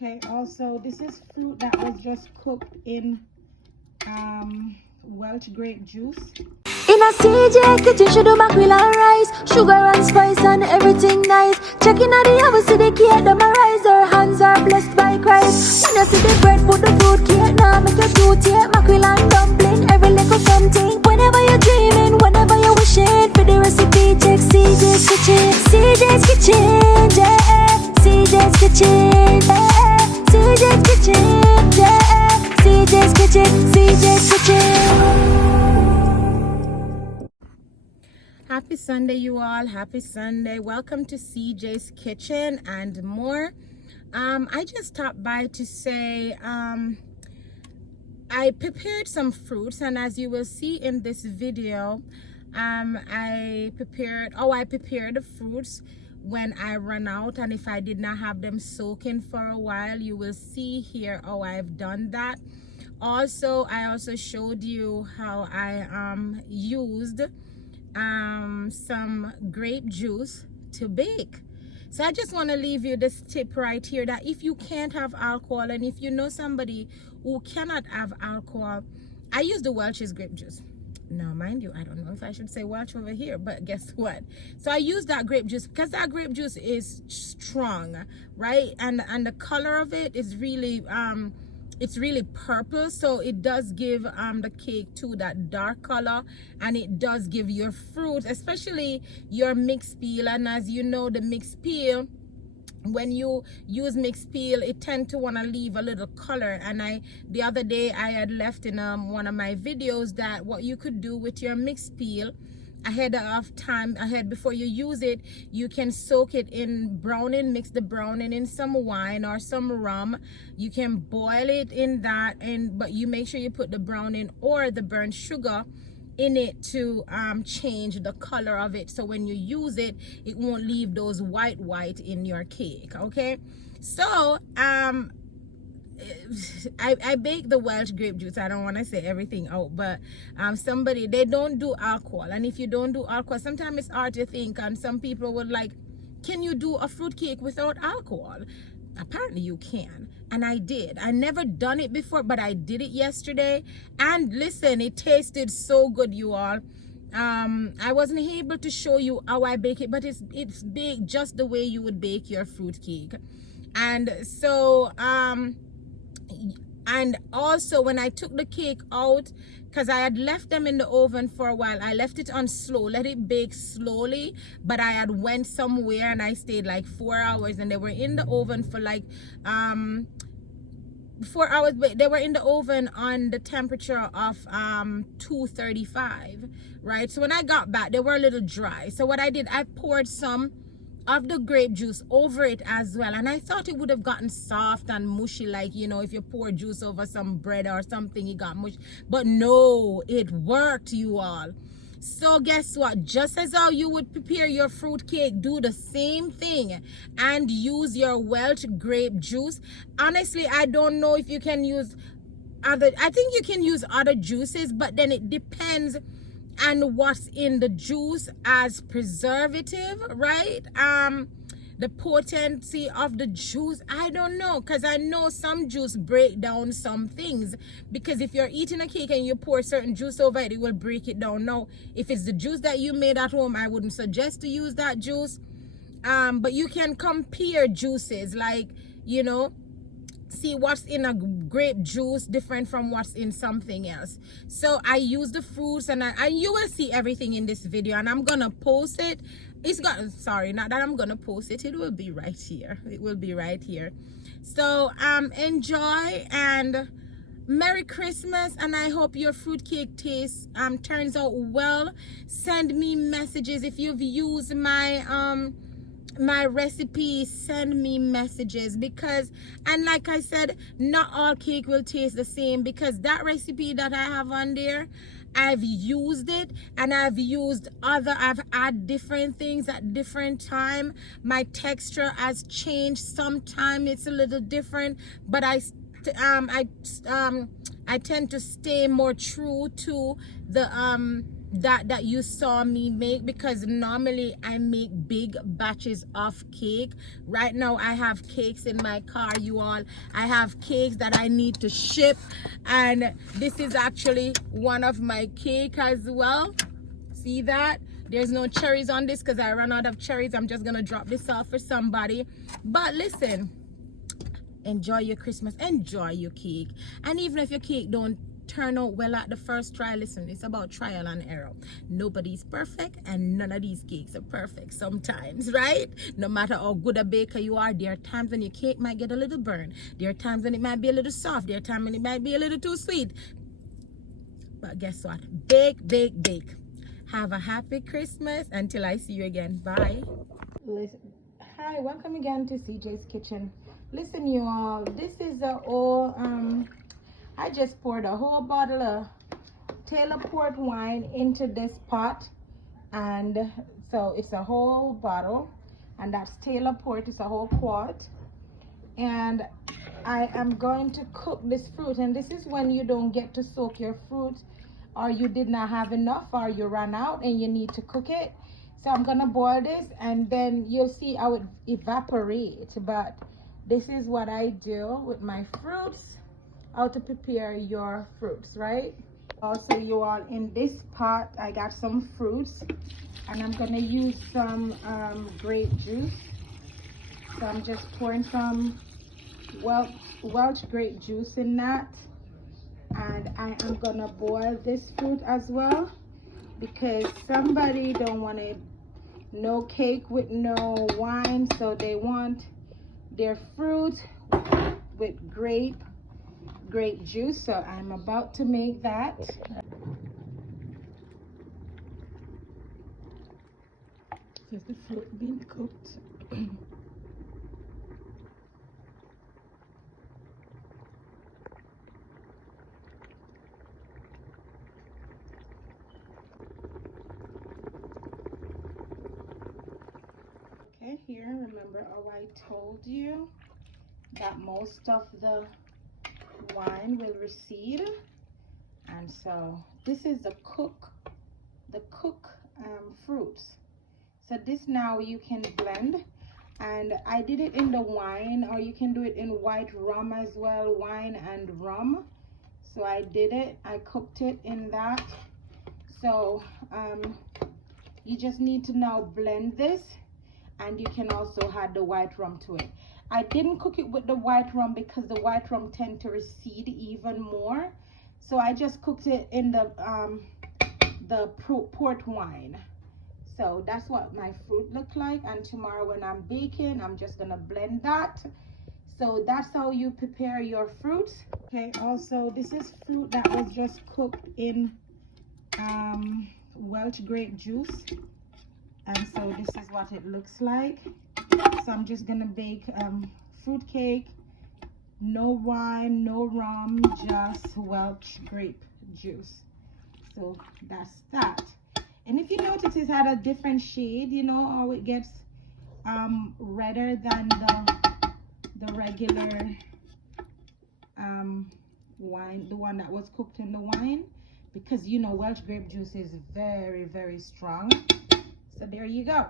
Okay, also this is fruit that was just cooked in Welch grape juice. In a CJ kitchen, she do mackerel and rice, sugar and spice and everything nice. Checking out the house, see the cake, them a rise. Her hands are blessed by Christ. When you see the bread, put the fruit cake. Now make your two take mackerel and dumpling, every little something. Whenever you're dreaming, whenever you're wishing, for the recipe, check CJ's kitchen. CJ's kitchen, yeah. CJ's kitchen, yeah. CJ's kitchen, yeah. CJ's kitchen, CJ's kitchen. Happy Sunday, you all. Happy Sunday. Welcome to CJ's Kitchen and more. I just stopped by to say I prepared some fruits, and as you will see in this video, I prepared the fruits when I run out, and if I did not have them soaking for a while. You will see here how I've done that. Also, I also showed you how I used some grape juice to bake. So I just want to leave you this tip right here, that if you can't have alcohol, and if you know somebody who cannot have alcohol, I use the Welch's grape juice. Now mind you, I don't know if I should say Welch over here, but guess what? So I use that grape juice because that grape juice is strong, right? And the color of it is really it's really purple, so it does give the cake too that dark color, and it does give your fruit, especially your mixed peel. And as you know, the mixed peel, when you use mixed peel, it tend to want to leave a little color. And the other day I had left in one of my videos that what you could do with your mixed peel ahead before you use it, you can soak it in browning, mix the browning in some wine or some rum. You can boil it in that, but you make sure you put the browning or the burnt sugar in it to change the color of it, so when you use it, it won't leave those white in your cake. Okay, so I bake the Welch grape juice. I don't want to say everything out, but they don't do alcohol, and if you don't do alcohol, sometimes it's hard to think, and some people would like, can you do a fruit cake without alcohol? Apparently you can, and I did. I never done it before, but I did it yesterday, and listen, it tasted so good, you all. I wasn't able to show you how I bake it, but it's baked just the way you would bake your fruit cake. And so and also when I took the cake out, because I had left them in the oven for a while, I left it on slow, let it bake slowly, but I had went somewhere and I stayed like 4 hours, and they were in the oven for like 4 hours, but they were in the oven on the temperature of 235, right? So when I got back, they were a little dry. So what I did, I poured some of the grape juice over it as well, and I thought it would have gotten soft and mushy, like, you know, if you pour juice over some bread or something, it got mushy. But no, it worked, you all. So guess what? Just as how you would prepare your fruit cake, do the same thing and use your Welch grape juice. Honestly, I don't know if you can use I think you can use other juices, but then it depends and what's in the juice as preservative, right? The potency of the juice, I don't know, because I know some juice break down some things, because if you're eating a cake and you pour certain juice over it, it will break it down. Now if it's the juice that you made at home, I wouldn't suggest to use that juice, but you can compare juices, like, you know, see what's in a grape juice different from what's in something else. So I use the fruits, and you will see everything in this video, and I'm gonna post it. Not that I'm gonna post it, it will be right here. It will be right here. So enjoy, and Merry Christmas, and I hope your fruitcake taste turns out well. Send me messages if you've used my recipe. Send me messages, because, and like I said, not all cake will taste the same, because that recipe that I have on there, I've used it, and I've had different things at different time. My texture has changed. Sometimes it's a little different, but I tend to stay more true to the that you saw me make, because normally I make big batches of cake. Right now I have cakes in my car, you all. I have cakes that I need to ship, and this is actually one of my cake as well. See that? There's no cherries on this because I ran out of cherries. I'm just gonna drop this off for somebody. But listen, enjoy your Christmas, enjoy your cake. And even if your cake don't turn out well at the first try, listen, it's about trial and error. Nobody's perfect, and none of these cakes are perfect sometimes, right? No matter how good a baker you are, there are times when your cake might get a little burnt. There are times when it might be a little soft. There are times when it might be a little too sweet. But guess what? Bake, bake, bake. Have a happy Christmas until I see you again. Bye. Listen. Hi, welcome again to CJ's Kitchen. Listen, you all, this is a whole I just poured a whole bottle of Taylor port wine into this pot, and so it's a whole bottle, and that's Taylor port. It's a whole quart, and I am going to cook this fruit. And this is when you don't get to soak your fruit, or you did not have enough, or you ran out and you need to cook it. So I'm gonna boil this, and then you'll see how it evaporates. But this is what I do with my fruits, how to prepare your fruits, right? Also, you all, in this pot I got some fruits, and I'm gonna use some grape juice. So I'm just pouring some Welch grape juice in that, and I am gonna boil this fruit as well, because somebody don't want no cake with no wine, so they want their fruit with grape juice. So I'm about to make that. Is the fruit being cooked? Okay, here, remember how I told you that most of the wine will recede, and so this is the cook fruits. So this now you can blend, and I did it in the wine, or you can do it in white rum as well, wine and rum. So I did it, I cooked it in that. So you just need to now blend this, and you can also add the white rum to it. I didn't cook it with the white rum because the white rum tend to recede even more. So I just cooked it in the port wine. So that's what my fruit look like, and tomorrow when I'm baking, I'm just gonna blend that. So that's how you prepare your fruits. Okay, also this is fruit that was just cooked in Welch grape juice, and so this is what it looks like. So I'm just gonna bake fruit cake, no wine, no rum, just Welch grape juice. So that's that. And if you notice, it's had a different shade, you know how it gets redder than the regular wine, the one that was cooked in the wine, because you know Welch grape juice is very, very strong. So there you go.